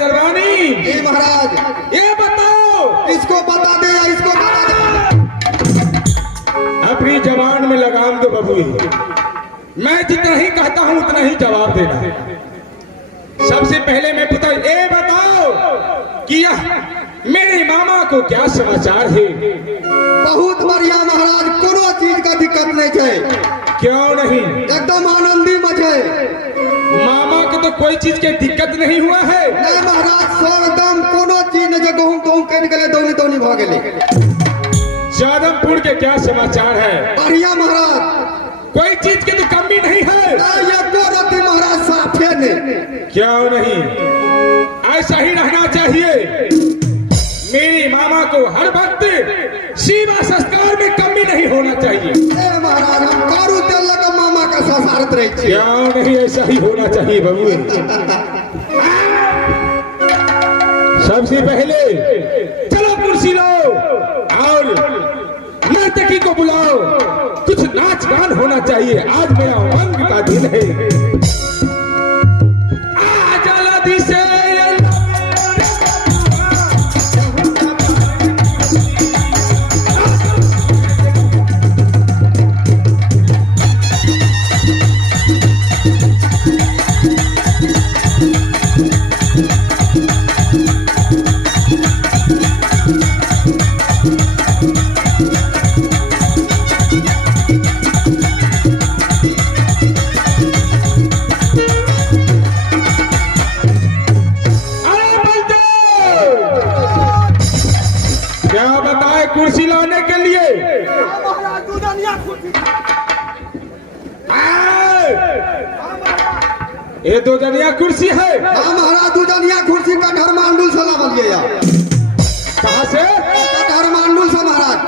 दरबानी। जी महाराज। ये बताओ इसको बता दे या इसको बता दे। अपनी जबान में लगाम दो बबुई। मैं जितना ही कहता हूं उतना ही जवाब देना। सबसे पहले मैं ये बताओ कि मेरे मामा को क्या समाचार है? बहुत बढ़िया महाराज, कोनो चीज का दिक्कत नहीं है। क्यों नहीं? एकदम आनंदी मचे। मामा को तो कोई चीज की दिक्कत नहीं हुआ है। नहीं महाराज, सब एकदम कोनो चीज नहीं जो गहूं कह गए दौनी दौनी भागे ले। जादमपुर के क्या समाचार है? बढ़िया महाराज, कोई चीज की तो कमी नहीं है। ये गोरती महाराज साफे नहीं। क्यों नहीं? ऐसा ही रहना चाहिए। मेरे मामा को हर वक्त सेवा संस्कार में कमी नहीं होना चाहिए। महाराज, हम कारू तेल लगा मामा का संसारत रहे। क्यों नहीं? ऐसा ही होना चाहिए बबुए। सबसे पहले चलो कुर्सी लो और नर्तकी को बुलाओ। कुछ नाच गान होना चाहिए। आज मेरा उमंग का दिन है। जल्दी से कुर्सी लाने के लिए ये दो जनिया कुर्सी है। महाराज, दो जनिया कुर्सी का घर मांडुल से लावल गया। कहां से? घर मांडुल से महाराज।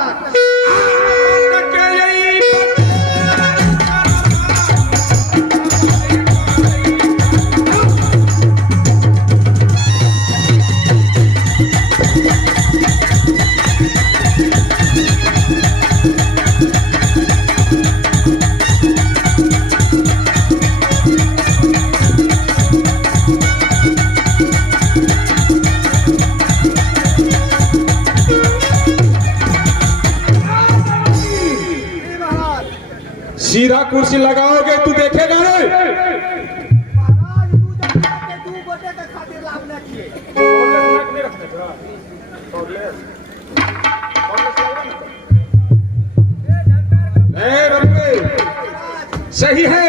सीधा कुर्सी लगाओगे तू देखेगा नहीं। सही है।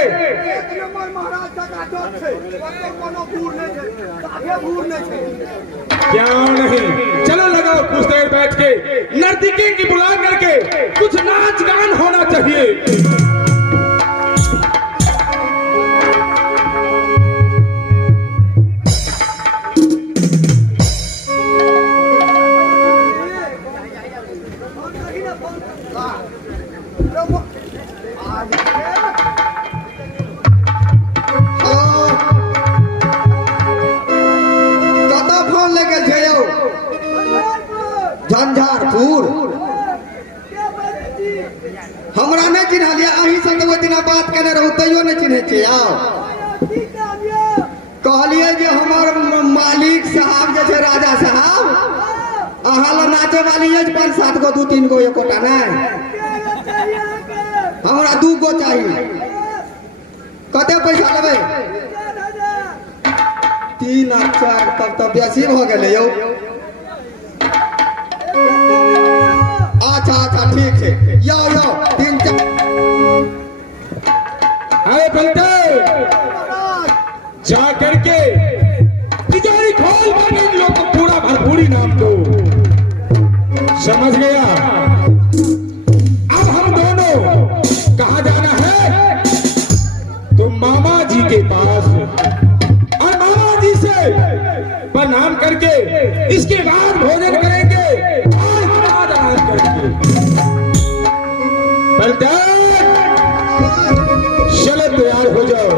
क्यों नहीं? चलो लगाओ कुछ देर बैठ के। नर्तकी की बुला करके कुछ नाच गान होना चाहिए। झंझारपुर हमरा नहीं चिन्ह लिया। अही से तो वो दिन बात करने रहू तैयो नहीं चिन्हे छे। आओ कहलिए जे हमार मालिक साहब जैसे राजा साहब अहाँ नाचे वाली है 5-7 गो 2-3 गो एकोटा नहीं। हमरा 2 गो चाहिए। कते पैसा लेबे? 3 और 4 तब तो बेसी भ गेलै यौ। अच्छा ठीक है। यो 3-4। अरे बंदे जा करके तिजोरी खोल कर इन लोग को पूरा भरपूरी नाम दो। समझ गया? अब हम दोनों कहाँ जाना है? तो मामा जी के पास और मामा जी से प्रणाम करके इसके बाद भोजन करेंगे। चलो तैयार हो जाओ।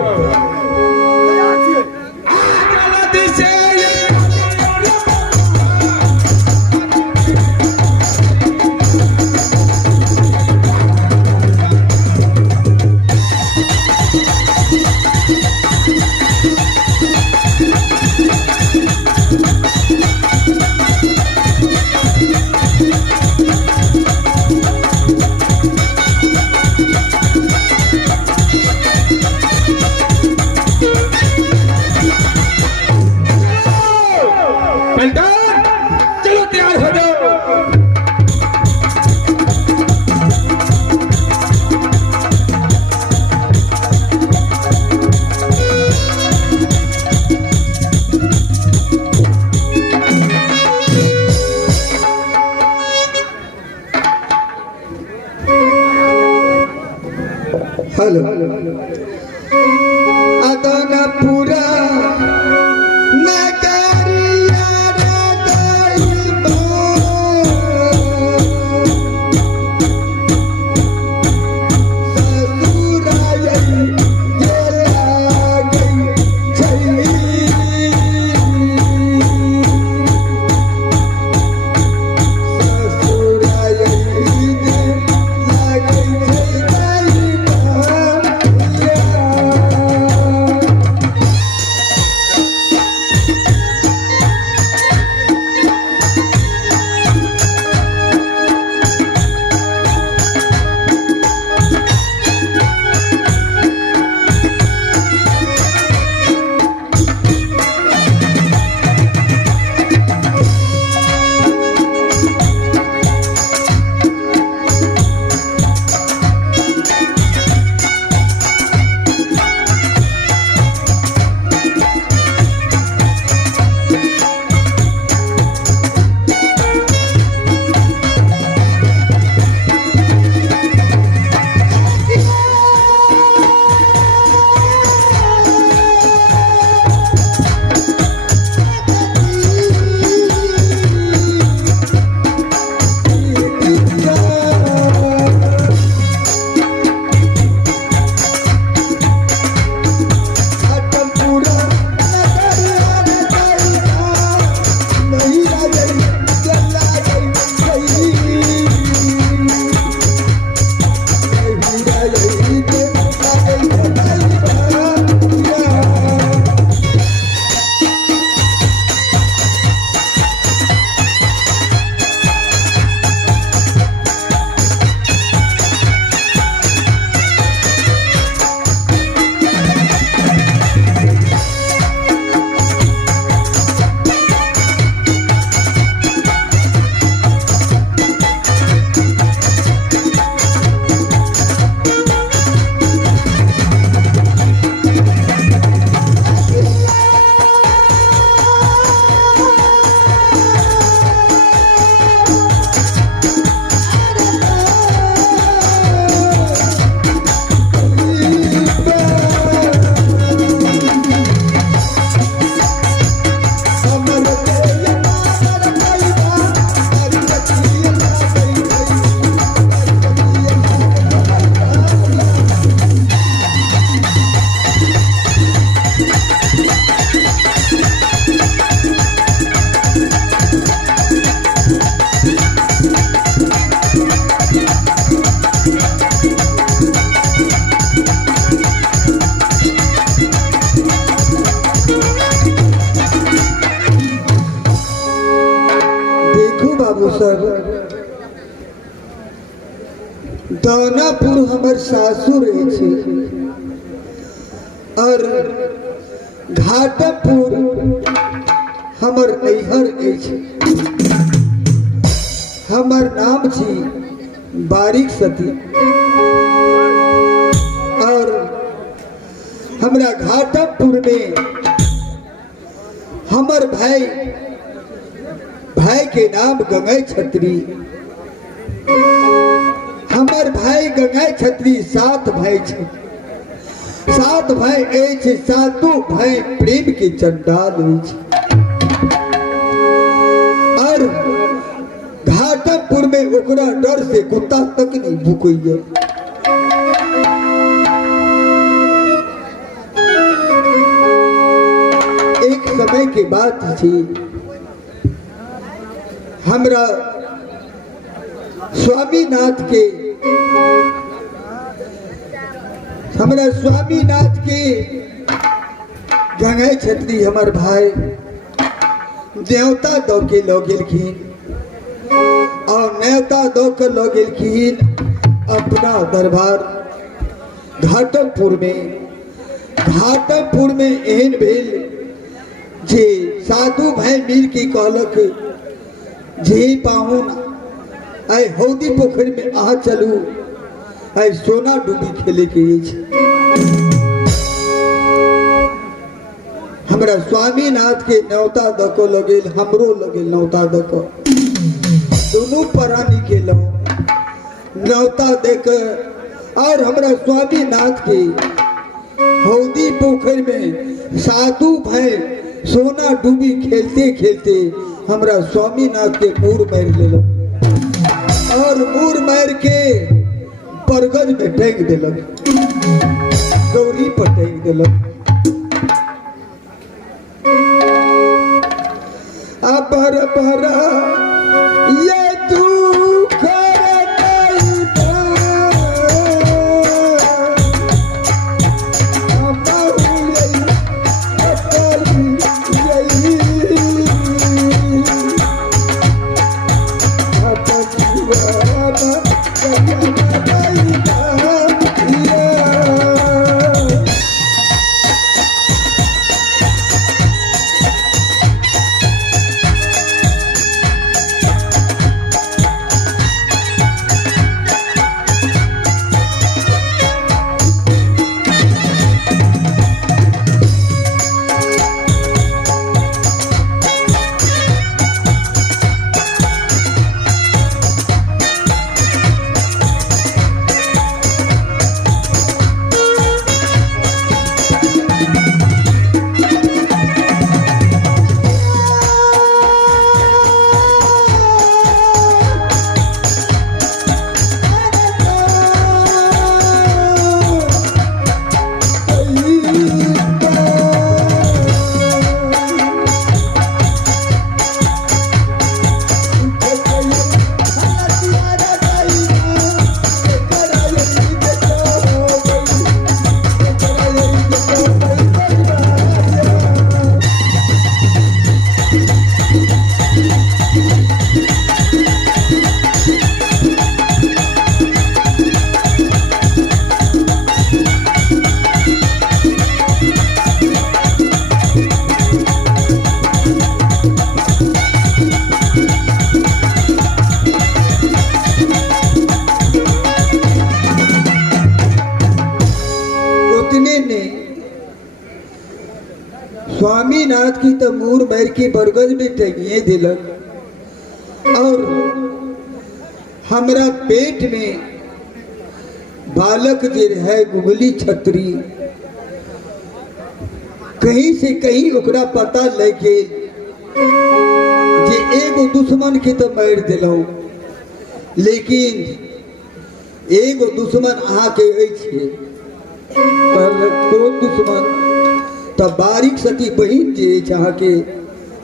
सर दानापुर हमर सासुर अछि और घाटपुर हमर नैहर अछि। हमर नाम छी बारिक सती और हमरा घाटपुर में हमर भाई के नाम गंगाई छत्री। हमर भाई गंगाई छत्री 7 भाई छे। 7 भाई अछि, 7 भाई प्रेम के चंडाल अछि। और घाटपुर में ओकरा डर से कुत्ता तक नहीं भूकैया। एक समय के बात थी, हमरा स्वामीनाथ के गंगाई छत्री हमर भाई न्योता दो के लो गेलखिन और न्योता दो के लो गेलखिन अपना दरबार घाटपुर में। घाटपुर में एहन भेल जे साधु भाई मिल के कहलक जे पाहुन आई हौदी पोखर में आ चलू, आई सोना डूबी खेले के अछि। हमरा स्वामीनाथ के न्योता दको लगेल, हमरो लगेल न्योता दको। दोनों प्राणी के लो न्योता देख और हमरा स्वामीनाथ के हौदी पोखर में साधु भाई सोना डूबी खेलते खेलते हमरा स्वामीनाथ के मूर मार लेलो और मूर मार के बरगद में फेंक दिलक, गौरी पर फेंक दिलक। अपर पर ये तू स्वामीनाथ की तो मूर बैर की बरगद में टंगिए दिलक और हमरा पेट में बालक जे है गुगली छत्री कहीं से कहीं ओकरा पता लगे जे एगो दुश्मन के तो मार दिलो, लेकिन एगो दुश्मन अहाँ के अछि। कौन दुश्मन? तो बारिक सती बहिन जे अहाँ के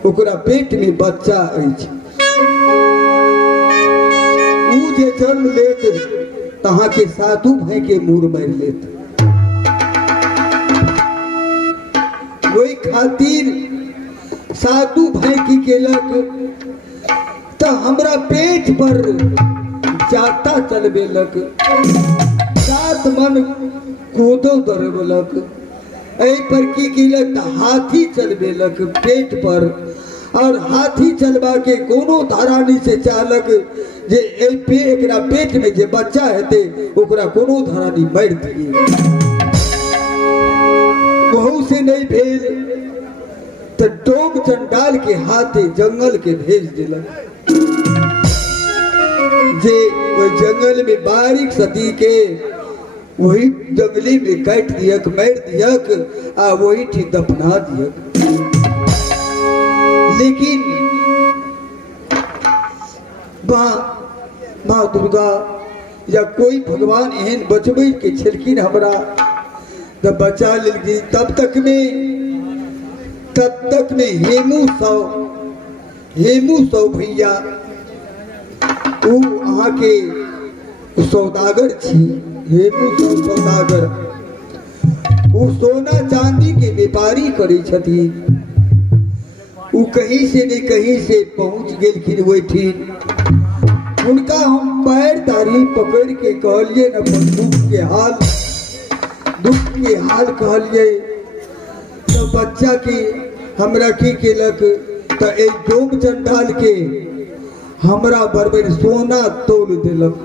ओकरा पेट में बच्चा अछि। ऊ जे जन्म लेत तहाँ के साधु भाई के मूर मार लेत। वही खातिर साधु भाई की केलक तो हमरा पेट पर जाता चलबे लग, सात मन कूदो दरबलक, एहि पर की किलक हाथी चलबे लग पेट पर, और हाथी चलबा के कोनो धरानी से चालक जे एकरा पेट में जे बच्चा हेते ओकरा कोनो धरानी मार दिए। वहू से नहीं भेल तो डोम चंडाल के हाथे जंगल के भेज दिलक, जे वो जंगल में बारीक सती के वही जंगली में काट दियक, मार दियक, आ वही ठीक दफना दियक। लेकिन माँ दुर्गा या कोई भगवान एहन बचबै के छलखिन हमरा तब बचा लेलखिन। तब तक में हेमू सौ भैया उ अहाँ के सौदागर छी, हेमू सौ सौदागर उ सोना चांदी के व्यापारी करे छथिन। उ कहीं से नहीं कहीं से पहुंच गेलखिन ओहिठिन। उनका हम पैर तारी पकड़ के कहलिए न दुख के हाल कहलिए तो बच्चा के हमरा की केलक तो एक डोम चंडाल के हमरा बरबर सोना तोड़ दिलक,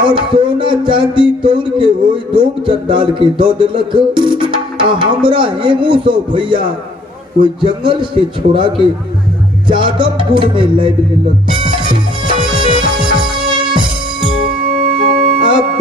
और सोना चांदी तोड़ के वो डोम चंडाल के दो दिलक, आ हमरा हेमू सौ भैया वो जंगल से छोड़ा के जादवपुर में लाद दिलक। अब